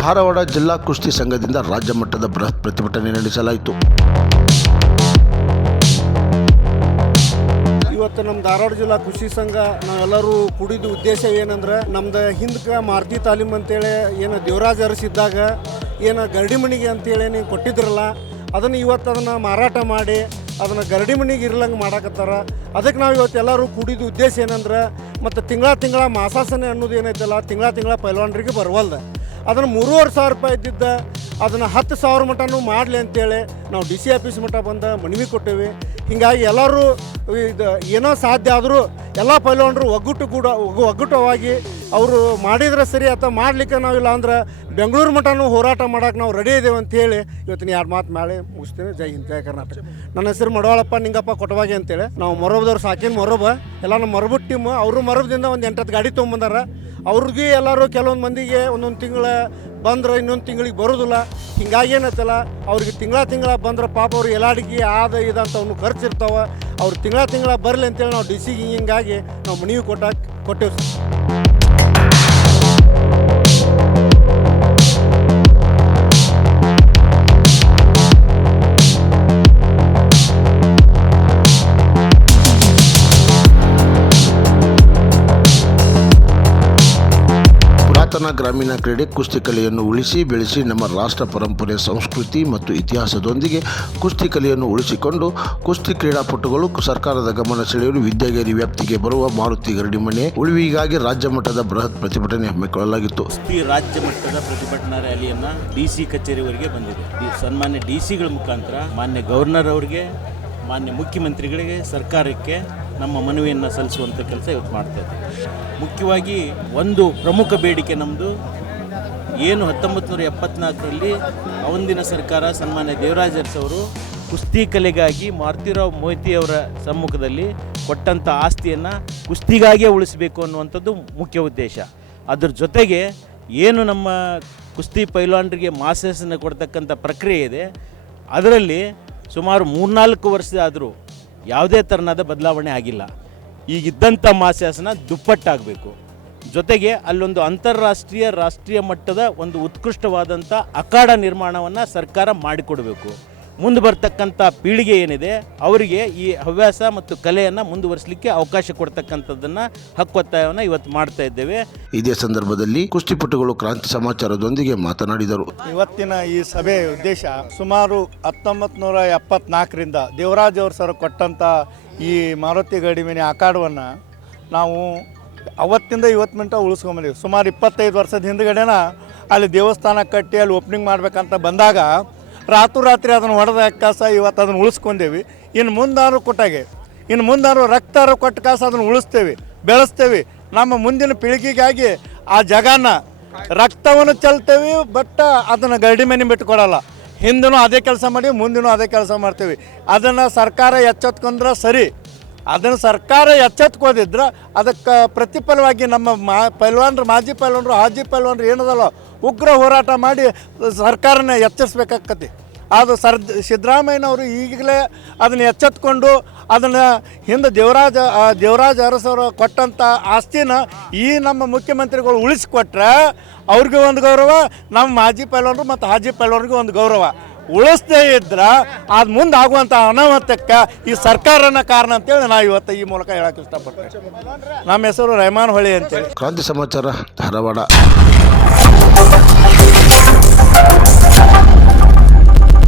ಧಾರವಾಡ ಜಿಲ್ಲಾ ಕುಸ್ತಿ ಸಂಘದಿಂದ ರಾಜ್ಯ ಮಟ್ಟದ ಬೃಹತ್ ಪ್ರತಿಭಟನೆ ನಡೆಸಲಾಯಿತು. ಇವತ್ತು ನಮ್ಮ ಧಾರವಾಡ ಜಿಲ್ಲಾ ಕೃಷಿ ಸಂಘ ನಾವೆಲ್ಲರೂ ಕೂಡಿದ ಉದ್ದೇಶ ಏನಂದ್ರೆ ನಮ್ದು ಹಿಂದಕ್ಕೆ ಮಾರುತಿ ತಾಲೀಮ್ ಅಂತೇಳಿ ಏನು ದೇವರಾಜ್ ಅರಸಿದ್ದಾಗ ಏನು ಗರಡಿ ಮಣಿಗೆ ಅಂತೇಳಿ ನೀವು ಕೊಟ್ಟಿದ್ರಲ್ಲ ಅದನ್ನು ಇವತ್ತು ಅದನ್ನು ಮಾರಾಟ ಮಾಡಿ ಅದನ್ನು ಗರಡಿ ಮಣಿಗೆ ಇರ್ಲಂಗೆ ಮಾಡಾಕತ್ತಾರ. ಅದಕ್ಕೆ ನಾವು ಇವತ್ತು ಎಲ್ಲರೂ ಕೂಡಿದ ಉದ್ದೇಶ ಏನಂದ್ರೆ ಮತ್ತು ತಿಂಗಳ ಮಾಸಾಸನೆ ಅನ್ನೋದು ಏನೈತಲ್ಲ ತಿಂಗಳ ಪೈಲ್ವಾನರಿಗೆ ಬರವಲ್ದು. ಅದನ್ನು 3,500 ರೂಪಾಯಿ ಇದ್ದಿದ್ದ ಅದನ್ನು 10,000 ಮಟನೂ ಮಾಡಲಿ ಅಂತೇಳಿ ನಾವು DC ಆಫೀಸ್ ಮಟ್ಟ ಬಂದು ಮನವಿ ಕೊಟ್ಟೇವೆ. ಹೀಗಾಗಿ ಎಲ್ಲರೂ ಇದು ಏನೋ ಸಾಧ್ಯ ಆದರೂ ಎಲ್ಲ ಪೈಲ್ವಾನರು ಒಗ್ಗಟ್ಟವಾಗಿ ಅವರು ಮಾಡಿದ್ರೆ ಸರಿ ಅಥವಾ ಮಾಡಲಿಕ್ಕೆ ನಾವಿಲ್ಲ ಅಂದ್ರೆ ಬೆಂಗಳೂರು ಮಟ್ಟನೂ ಹೋರಾಟ ಮಾಡೋಕೆ ನಾವು ರೆಡಿ ಇದ್ದೇವೆ ಅಂತೇಳಿ ಇವತ್ತಿನ 2 ಮಾತು ಮೇಲೆ ಮುಗಿಸ್ತೀನಿ. ಜೈ ಹಿಂದ್, ಜೈ ಕರ್ನಾಟಕ. ನನ್ನ ಹೆಸರು ಮಡವಾಳಪ್ಪ ನಿಂಗಪ್ಪ ಕೊಟವಾಗಿ ಅಂತೇಳಿ. ನಾವು ಮೊರಬದವ್ರು ಸಾಕಿನ ಮೊರಬ ಎಲ್ಲ ನಮ್ಮ ಮೊರಬದ ಟೀಮ್. ಅವರು ಮೊರಬದಿಂದ ಒಂದು 8-10 ಗಾಡಿ ತೊಗೊಂಬಂದಾರ. ಅವ್ರಿಗೆ ಎಲ್ಲರೂ ಕೆಲವೊಂದು ಮಂದಿಗೆ ಒಂದೊಂದು ತಿಂಗಳ ಬಂದ್ರೆ ಇನ್ನೊಂದು ತಿಂಗಳಿಗೆ ಬರೋದಿಲ್ಲ. ಹಿಂಗಾಗಿ ಏನೈತಲ್ಲ ಅವ್ರಿಗೆ ತಿಂಗಳ ಬಂದ್ರೆ ಪಾಪ ಅವ್ರಿಗೆ ಎಲ್ಲಾಡಿಗೆ ಇದಂತ ಅವ್ನು ಖರ್ಚು ಇರ್ತಾವೆ. ಅವ್ರು ತಿಂಗಳ ಬರಲಿ ಅಂತೇಳಿ ನಾವು DC ಹಿಂಗಾಗಿ ನಾವು ಮನವಿ ಕೊಟ್ಟೇವೆ. ಗ್ರಾಮೀಣ ಕ್ರೀಡೆ ಕುಸ್ತಿ ಕಲೆಯನ್ನು ಉಳಿಸಿ ಬೆಳೆಸಿ ನಮ್ಮ ರಾಷ್ಟ್ರ ಪರಂಪರೆ, ಸಂಸ್ಕೃತಿ ಮತ್ತು ಇತಿಹಾಸದೊಂದಿಗೆ ಕುಸ್ತಿ ಕಲೆಯನ್ನು ಉಳಿಸಿಕೊಂಡು ಕುಸ್ತಿ ಕ್ರೀಡಾಪಟುಗಳು ಸರ್ಕಾರದ ಗಮನ ಸೆಳೆಯಲು ವಿದ್ಯಾಗಿರಿ ವ್ಯಾಪ್ತಿಗೆ ಬರುವ ಮಾರುತಿ ಗರಡಿ ಮನೆ ಉಳಿವಿಗಾಗಿ ರಾಜ್ಯ ಮಟ್ಟದ ಬೃಹತ್ ಪ್ರತಿಭಟನೆ ಹಮ್ಮಿಕೊಳ್ಳಲಾಗಿತ್ತು. ಕುಸ್ತಿ ರಾಜ್ಯ ಮಟ್ಟದ ಪ್ರತಿಭಟನಾ ರ್ಯಾಲಿಯನ್ನ DC ಕಚೇರಿವರೆಗೆ ಬಂದಿದೆ. ಸನ್ಮಾನ್ಯ DCಗಳ ಮುಖಾಂತರ ಮಾನ್ಯ ಗವರ್ನರ್ ಅವರಿಗೆ, ಮಾನ್ಯ ಮುಖ್ಯಮಂತ್ರಿಗಳಿಗೆ, ಸರ್ಕಾರಕ್ಕೆ ನಮ್ಮ ಮನವಿಯನ್ನು ಸಲ್ಲಿಸುವಂಥ ಕೆಲಸ ಇವತ್ತು ಮಾಡ್ತಾ ಇದ್ದೀವಿ. ಮುಖ್ಯವಾಗಿ ಒಂದು ಪ್ರಮುಖ ಬೇಡಿಕೆ ನಮ್ಮದು ಏನು 1974ರಲ್ಲಿ ಅವಂದಿನ ಸರ್ಕಾರ ಸನ್ಮಾನ್ಯ ದೇವರಾಜ್ ಅರಸ್ ಅವರು ಕುಸ್ತಿ ಕಲೆಗಾಗಿ ಮಾರುತಿರಾವ್ ಮೊಯ್ತಿ ಅವರ ಸಮ್ಮುಖದಲ್ಲಿ ಕೊಟ್ಟಂಥ ಆಸ್ತಿಯನ್ನು ಕುಸ್ತಿಗಾಗಿಯೇ ಉಳಿಸಬೇಕು ಅನ್ನುವಂಥದ್ದು ಮುಖ್ಯ ಉದ್ದೇಶ. ಅದ್ರ ಜೊತೆಗೆ ಏನು ನಮ್ಮ ಕುಸ್ತಿ ಪೈಲ್ವಾನರಿಗೆ ಮಾಸೆಸನ್ನು ಕೊಡ್ತಕ್ಕಂಥ ಪ್ರಕ್ರಿಯೆ ಇದೆ, ಅದರಲ್ಲಿ ಸುಮಾರು 3-4 ವರ್ಷ ಆದರೂ ಯಾವುದೇ ಥರನಾದ ಬದಲಾವಣೆ ಆಗಿಲ್ಲ. ಈಗಿದ್ದಂಥ ಮಾಸಾಸನ ದುಪ್ಪಟ್ಟಾಗಬೇಕು. ಜೊತೆಗೆ ಅಲ್ಲೊಂದು ಅಂತಾರಾಷ್ಟ್ರೀಯ ರಾಷ್ಟ್ರೀಯ ಮಟ್ಟದ ಒಂದು ಉತ್ಕೃಷ್ಟವಾದಂಥ ಅಖಾಡ ನಿರ್ಮಾಣವನ್ನು ಸರ್ಕಾರ ಮಾಡಿಕೊಡಬೇಕು. ಮುಂದೆ ಬರ್ತಕ್ಕಂಥ ಪೀಳಿಗೆ ಏನಿದೆ ಅವರಿಗೆ ಈ ಹವ್ಯಾಸ ಮತ್ತು ಕಲೆಯನ್ನು ಮುಂದುವರಿಸಲಿಕ್ಕೆ ಅವಕಾಶ ಕೊಡ್ತಕ್ಕಂಥದ್ದನ್ನು ಹಕ್ಕೊತ್ತಾಯವನ್ನು ಇವತ್ತು ಮಾಡ್ತಾ ಇದ್ದೇವೆ. ಇದೇ ಸಂದರ್ಭದಲ್ಲಿ ಕುಸ್ತಿಪಟುಗಳು ಕ್ರಾಂತಿ ಸಮಾಚಾರದೊಂದಿಗೆ ಮಾತನಾಡಿದರು. ಇವತ್ತಿನ ಈ ಸಭೆ ಉದ್ದೇಶ ಸುಮಾರು 1974ರಿಂದ ದೇವರಾಜ್ ಅವರು ಸರ್ ಕೊಟ್ಟಂಥ ಈ ಮಾರುತಿ ಗರಡಿ ಮನೆ ಅಖಾಡವನ್ನು ನಾವು ಅವತ್ತಿಂದ ಇವತ್ತು ಮಿಂಟ ಉಳಿಸ್ಕೊಂಬಂದೀವಿ. ಸುಮಾರು 25 ವರ್ಷದ ಹಿಂದ್ಗಡೆನ ಅಲ್ಲಿ ದೇವಸ್ಥಾನ ಕಟ್ಟಿ ಅಲ್ಲಿ ಓಪನಿಂಗ್ ಮಾಡಬೇಕಂತ ಬಂದಾಗ ರಾತ್ರಿ ಅದನ್ನು ಹೊಡೆದ ಕಾಸ ಇವತ್ತು ಅದನ್ನು ಉಳಿಸ್ಕೊಂಡೇವಿ. ಇನ್ನು ಮುಂದಾರು ಕೊಟ್ಟಾಗೆ ಇನ್ನು ಮುಂದಾರು ರಕ್ತಾರು ಕೊಟ್ಟ ಕಾಸ ಅದನ್ನು ಉಳಿಸ್ತೇವೆ, ಬೆಳೆಸ್ತೇವೆ. ನಮ್ಮ ಮುಂದಿನ ಪೀಳಿಗೆಗಾಗಿ ಆ ಜಗನ ರಕ್ತವನ್ನು ಚೆಲ್ತೇವೆ, ಬಟ್ ಅದನ್ನು ಗರಡಿ ಮನೆ ಬಿಟ್ಟುಕೊಡಲ್ಲ. ಹಿಂದೂ ಅದೇ ಕೆಲಸ ಮಾಡಿ ಮುಂದಿನೂ ಅದೇ ಕೆಲಸ ಮಾಡ್ತೇವೆ. ಅದನ್ನು ಸರ್ಕಾರ ಎಚ್ಚೆತ್ಕೊಂಡ್ರೆ ಸರಿ. ಅದನ್ನು ಸರ್ಕಾರ ಎಚ್ಚೆತ್ಕೋದಿದ್ರೆ ಅದಕ್ಕೆ ಪ್ರತಿಫಲವಾಗಿ ನಮ್ಮ ಪೈಲ್ವಾನರು, ಮಾಜಿ ಪೈಲ್ವಾನರು, ಹಾಜಿ ಪೈಲ್ವಾನರು ಏನದಲ್ಲ ಉಗ್ರ ಹೋರಾಟ ಮಾಡಿ ಸರ್ಕಾರನ ಎಚ್ಚರಿಸ್ಬೇಕಾಗತ್ತೆ. ಅದು ಸಿದ್ದರಾಮಯ್ಯನವರು ಈಗಲೇ ಅದನ್ನು ಎಚ್ಚೆತ್ಕೊಂಡು ಅದನ್ನು ಹಿಂದೆ ದೇವರಾಜ್ ಅರಸವರು ಕೊಟ್ಟಂಥ ಆಸ್ತಿನ ಈ ನಮ್ಮ ಮುಖ್ಯಮಂತ್ರಿಗಳು ಉಳಿಸ್ಕೊಟ್ರೆ ಅವ್ರಿಗೆ ಒಂದು ಗೌರವ, ನಮ್ಮ ಮಾಜಿ ಪೈಲ್ವಾನರು ಮತ್ತು ಹಾಜಿ ಪೈಲ್ವಾನರಿಗೆ ಒಂದು ಗೌರವ. ಉಳಿಸ್ದೇ ಇದ್ರೆ ಅದು ಮುಂದೆ ಆಗುವಂಥ ಅನಾಹುತಕ್ಕೆ ಈ ಸರ್ಕಾರನ ಕಾರಣ ಅಂತೇಳಿ ನಾವು ಇವತ್ತು ಈ ಮೂಲಕ ಹೇಳಕ್ಕೆ ಇಷ್ಟಪಡ್ತೇವೆ. ನಮ್ಮ ಹೆಸರು ರೆಹಮಾನ್ ಹೊಳಿ ಅಂತೇಳಿ. ಕ್ರಾಂತಿ ಸಮಾಚಾರ, ಧಾರವಾಡ.